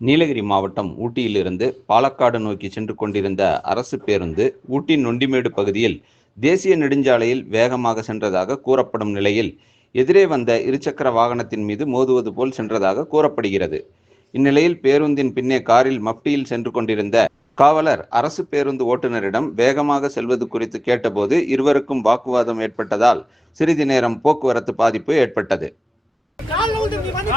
நீலகிரி மாவட்டம் ஊட்டியிலிருந்து பாலக்காடு நோக்கி சென்று கொண்டிருந்த அரசு பேருந்து ஊட்டி நொண்டிமேடு பகுதியில் தேசிய நெடுஞ்சாலையில் வேகமாக சென்றதாக கூறப்படும் நிலையில் எதிரே வந்த இருசக்கர வாகனத்தின் மீது மோதுவது போல் சென்றதாக கூறப்படுகிறது. இந்நிலையில் பேருந்தின் பின்னே காரில் மப்டியில் சென்று கொண்டிருந்த காவலர் அரசு பேருந்து ஓட்டுநரிடம் வேகமாக செல்வது குறித்து கேட்டபோது இருவருக்கும் வாக்குவாதம் ஏற்பட்டதால் சிறிது நேரம் போக்குவரத்து பாதிப்பு ஏற்பட்டது கால்ல விட்டு நீ வந்து கேட்கல. நான்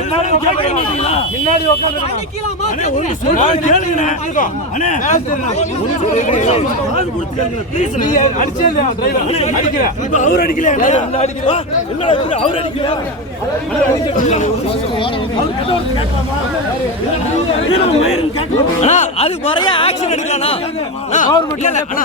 முன்னாடி அவர் அடிக்கல? அவர் அடிக்கல அது முறையா ஆக்ஷன் எடுக்கலாம்ண்ணா அண்ணா,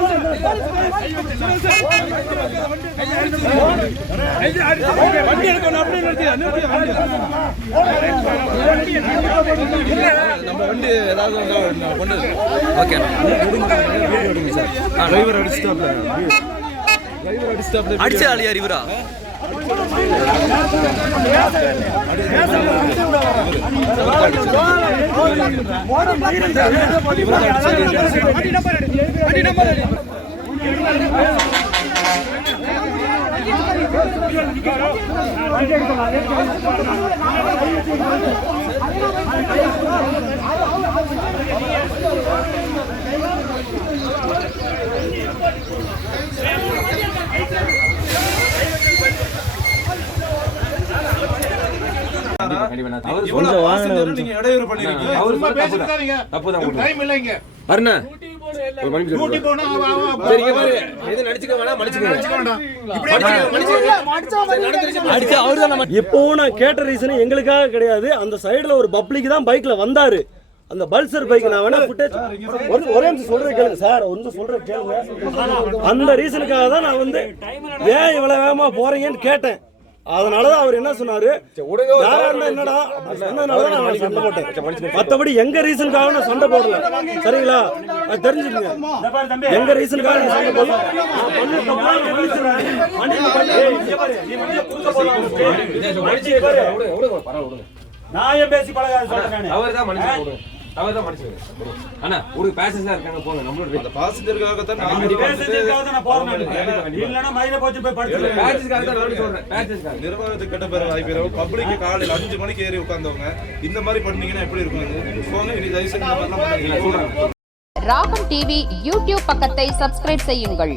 வண்டி எடுக்கணும் அப்படின்னு நம்ம வண்டி ஏதாவது கொண்டு ஓகே டிரைவர் அடிச்சுட்டாப்ல டிரைவர் அடிச்சுட்டாப்ல. இவரா இவ்வளவு passenger நீங்க இடையூறு பண்ணிருக்கீங்க. சும்மா பேசிட்டு தப்புதான் டைம் இல்லைங்க. அருணா. சரிங்க பாரு. எது நடிச்சுக்க வேணாம் மன்னிச்சுக்க வேண்டாம். அவரு தான் நம்ம இப்போவும் நான் கேட்ட ரீசன் எங்களுக்காக கிடையாது. அந்த சைடுல ஒரு பப்ளிக் தான் பைக்ல வந்தாரு. அந்த பல்சர் பைக் நான் வேணா ஃபுட்டேஜ் ஒரு ஒரே நிமிஷம் சொல்றேன் கேளுங்க. சார் ஒன்று சொல்றேன் கேளுங்க. அந்த ரீசனுக்காக தான் நான் வந்து ஏன் இவ்வளவு வேகமா போறீங்கன்னு கேட்டேன். அதனால தான் அவர் என்ன சொன்னாரு? என்னடா? அப்படி சொன்னதுனால தான் நான் சண்டை போட்டேன். மத்தபடி எங்க ரீசனுக்காக நான் சண்டை போடல. சரிங்களா? அது தெரிஞ்சுக்கங்க. எங்க ரீசனுக்காக நான் சண்டை போடல. நான் ஏன் பேசி பழகாத சொல்றேன் நானு. அவர் தான் மன்னிச்சு அவர் தான் மன்னிச்சு அண்ணா ஒரு பேசஞ்சர் இருக்காங்க போங்க நம்மளோட பாசஞ்சருக்காக தான் அப்படி பேசுறதுக்காக தான் நான் போறேன் நானு. இல்லைன்னா மயிலை போச்சு போய் படுத்துருவேன். பேசஞ்சருக்காக தான் நான் சொல்றேன் பேசஞ்சருக்காக நிர்வாகத்துக்கு கெட்ட பேர் வாய்ப்பு இருக்கும் பப்ளிக் காலையில் அஞ்சு மணிக்கு ஏறி உட்கார்ந்தவங்க இந்த மாதிரி பண்ணீங்கன்னா எப்படி இருக்கும் இது? போங்க இனி தயவு செஞ்சு இந்த மாதிரிலாம் பண்ணாதீங்க. சொல்றேன் ராகம் டிவி யூடியூப் பக்கத்தை சப்ஸ்கிரைப் செய்யுங்கள்